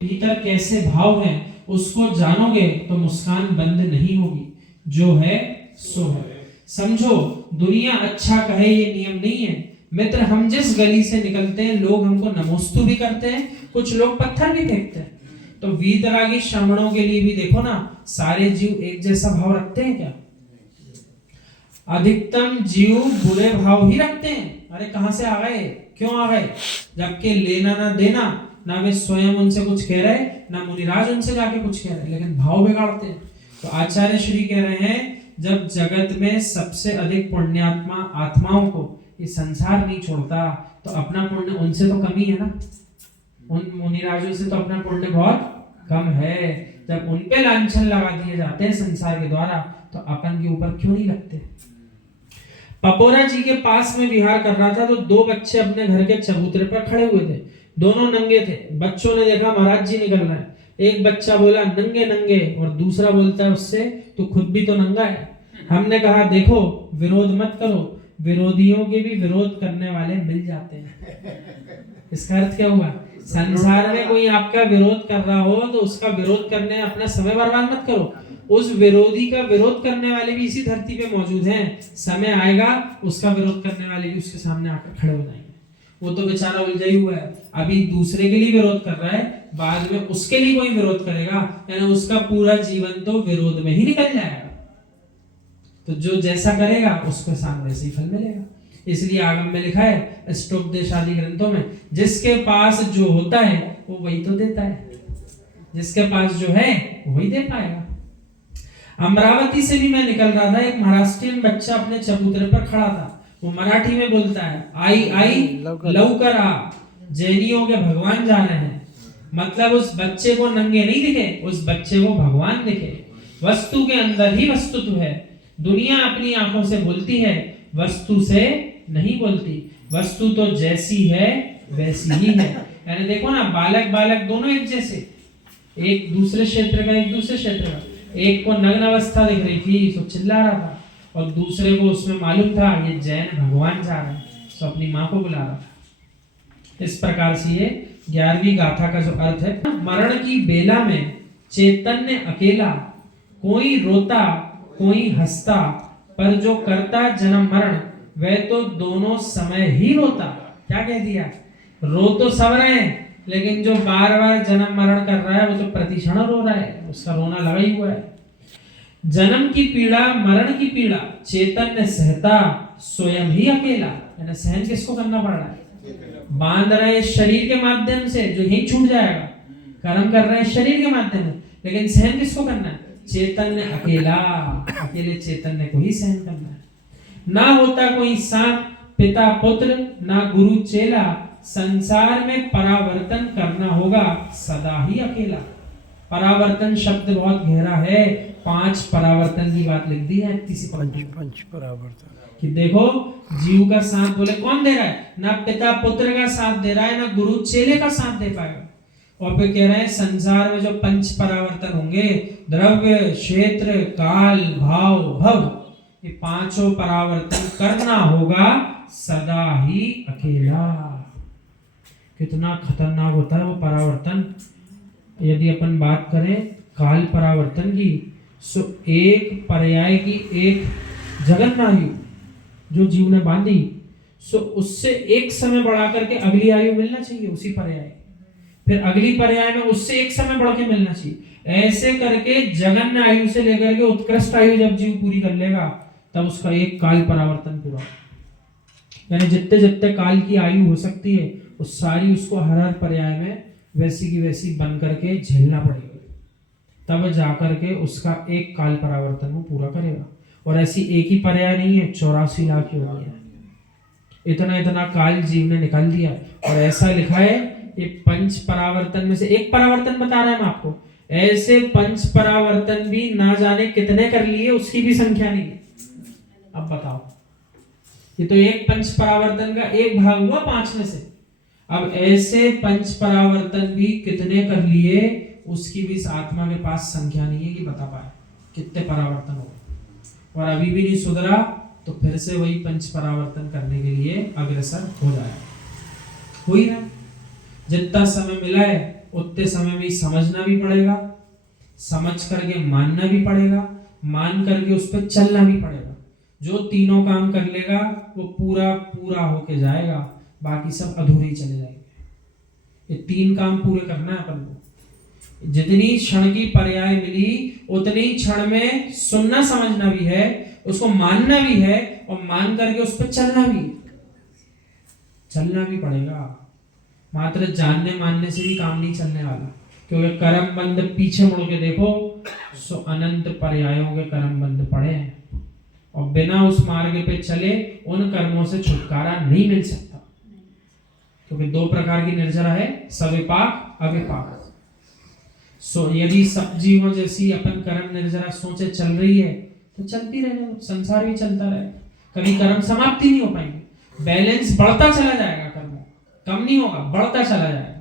भीतर कैसे भाव हैं उसको जानोगे तो मुस्कान बंद नहीं होगी। जो है सो है। समझो, दुनिया अच्छा कहे ये नियम नहीं है। मित्र, हम जिस गली से निकलते हैं लोग हमको नमोस्तु भी करते हैं, कुछ लोग पत्थर भी फेंकते हैं। तो वीतरागी श्रमणों के लिए भी देखो ना, सारे जीव एक जैसा भाव रखते हैं क्या? अधिकतम जीव बुरे भाव ही रखते हैं। अरे कहां से आ गए, क्यों आ गए? जबकि लेना ना देना, ना वे स्वयं उनसे कुछ कह रहे, ना मुनिराज उनसे जाके कुछ कह रहे, लेकिन भाव बिगाड़ते हैं। तो आचार्य श्री कह रहे हैं, जब जगत में सबसे अधिक पुण्यात्मा आत्माओं को ये संसार नहीं छोड़ता, तो अपना पुण्य उनसे तो कम ही है ना। उन मुनिराजों से तो अपना पुण्य बहुत कम है। जब उन पे लांछन लगा दिए जाते हैं संसार के द्वारा, तो अपन के ऊपर क्यों नहीं लगते? पपोरा जी के पास में विहार कर रहा था तो दो बच्चे अपने घर के चबूतरे पर खड़े हुए थे। दोनों नंगे थे। बच्चों ने देखा महाराज जी निकल रहे हैं। एक बच्चा बोला नंगे नंगे, और दूसरा बोलता है उससे, तू खुद भी तो नंगा है। हमने कहा देखो, विरोध मत करो, विरोधियों के भी विरोध करने वाले मिल जाते हैं। इसका अर्थ क्या हुआ? संसार में कोई आपका विरोध कर रहा हो तो उसका विरोध करने अपना समय बर्बाद मत करो। उस विरोधी का विरोध करने वाले भी इसी धरती पे मौजूद हैं। समय आएगा उसका विरोध करने वाले भी उसके सामने आकर खड़े हो जाएंगे। वो तो बेचारा उलझा ही हुआ है, अभी दूसरे के लिए विरोध कर रहा है, बाद में उसके लिए कोई विरोध करेगा, यानी उसका पूरा जीवन तो विरोध में ही निकल जाएगा। तो जो जैसा करेगा उसको सामने से ही फल मिलेगा। इसलिए आगम में लिखा है, अष्टोपदेश आदि ग्रंथों में, जिसके पास जो होता है वो वही तो देता है। जिसके पास जो है वही दे पाएगा। अमरावती से भी मैं निकल रहा था, एक महाराष्ट्रियन बच्चा अपने चबूतरे पर खड़ा था। वो मराठी में बोलता है, आई आई लवकर आ, जैनियों के भगवान जा रहे हैं। मतलब उस बच्चे को नंगे नहीं दिखे, उस बच्चे को भगवान दिखे। वस्तु के अंदर ही वस्तुत्व है। दुनिया अपनी आंखों से बोलती है, वस्तु से नहीं बोलती। वस्तु तो जैसी है वैसी ही है। यानी देखो ना, बालक बालक दोनों एक जैसे, एक दूसरे क्षेत्र का एक दूसरे क्षेत्र का। एक को नग्न अवस्था दिख रही थी तो चिल्ला रहा था, और दूसरे को उसमें मालूम था ये जैन भगवान जा रहे हैं, तो अपनी माँ को बुला रहा था। इस प्रकार से ये 11वीं गाथा का जो अर्थ है, मरण की बेला में चैतन्य अकेला, कोई रोता कोई हंसता, पर जो करता जन्म मरण, वह तो दोनों समय ही रोता। क्या कह दिया? रो तो सब रहे हैं, लेकिन जो बार बार जन्म मरण कर रहा है वो तो प्रतिक्षण रो रहा है, उसका रोना लगा ही हुआ है। जन्म की पीड़ा मरण की पीड़ा चैतन्य सहता, स्वयं ही अकेला। यानी सहन किसको करना पड़ रहा है? बांध रहे शरीर के माध्यम से, जो यही छूट जाएगा। कर्म कर रहे हैं शरीर के माध्यम से, लेकिन सहन किसको करना है? चैतन्य अकेला, अकेले चैतन्य को ही सहन करना है। ना होता कोई साथ पिता पुत्र, ना गुरु चेला, संसार में परावर्तन करना होगा सदा ही अकेला। परावर्तन शब्द बहुत गहरा है। 5 परावर्तन की बात लिख दी है किसी पंच परावर्तन कि देखो, जीव का साथ बोले कौन दे रहा है? ना पिता पुत्र का साथ दे रहा है, ना गुरु चेले का साथ दे पाएगा। और फिर कह रहे हैं संसार में जो 5 परावर्तन होंगे, द्रव्य क्षेत्र काल भाव भव, ये 5 परावर्तन करना होगा सदा ही अकेला। कितना खतरनाक होता है वो परावर्तन। यदि अपन बात करें काल परावर्तन की, सो एक पर्याय की एक जगन्नायु जो जीव ने बांधी, सो उससे एक समय बढ़ा करके अगली आयु मिलना चाहिए उसी पर्याय, फिर अगली पर्याय में उससे एक समय बढ़ के मिलना चाहिए। ऐसे करके जगन्य आयु से लेकर के उत्कृष्ट आयु जब जीव पूरी कर लेगा, तब उसका एक काल परावर्तन पूरा। यानी जितने जितने काल की आयु हो सकती है वो सारी उसको हर हर पर्याय में वैसी की वैसी बन करके झेलना पड़ेगा, तब जाकर के उसका एक काल परावर्तन वो पूरा करेगा। और ऐसी एक ही पर्याय नहीं है, 84 लाख योनि है। इतना इतना काल जीव ने निकाल दिया। और ऐसा लिखा है, ये 5 परावर्तन में से एक परावर्तन बता रहा है मैं आपको, ऐसे 5 परावर्तन भी ना जाने कितने कर लिए, उसकी भी संख्या नहीं है। अब बताओ, ये तो एक 5 परावर्तन का एक भाग हुआ 5 में से। अब ऐसे 5 परावर्तन भी कितने कर लिए, उसकी भी इस आत्मा के पास संख्या नहीं है कि बता पाए कितने परावर्तन हो। और अभी भी नहीं सुधरा तो फिर से वही 5 परावर्तन करने के लिए अग्रसर हो जाए। हो ही रहा, जितना समय मिला है उतने समय में समझना भी पड़ेगा, समझ करके मानना भी पड़ेगा, मान करके उस पर चलना भी पड़ेगा। जो तीनों काम कर लेगा वो पूरा पूरा होके जाएगा, बाकी सब अधूरे ही चले जाएंगे। ये तीन काम पूरे करना है अपन को। जितनी क्षण की पर्याय मिली उतनी क्षण में सुनना समझना भी है, उसको मानना भी है, और मान करके उस पर चलना भी पड़ेगा। मात्र जानने मानने से भी काम नहीं चलने वाला, क्योंकि कर्म बंध पीछे मुड़ के देखो सो अनंत पर्यायों के कर्म बंध पड़े हैं, और बिना उस मार्ग पे चले उन कर्मों से छुटकारा नहीं मिल सकता। क्योंकि दो प्रकार की निर्जरा है, सविपाक अविपाक। सो यदि सब जीवों जैसी अपन कर्म निर्जरा सोचे चल रही है तो चलती रहने दो, संसार भी चलता रहे, कभी कर्म समाप्ति नहीं हो पाएंगे, बैलेंस बढ़ता चला जाएगा, कर्मों कम नहीं होगा, बढ़ता चला जाएगा।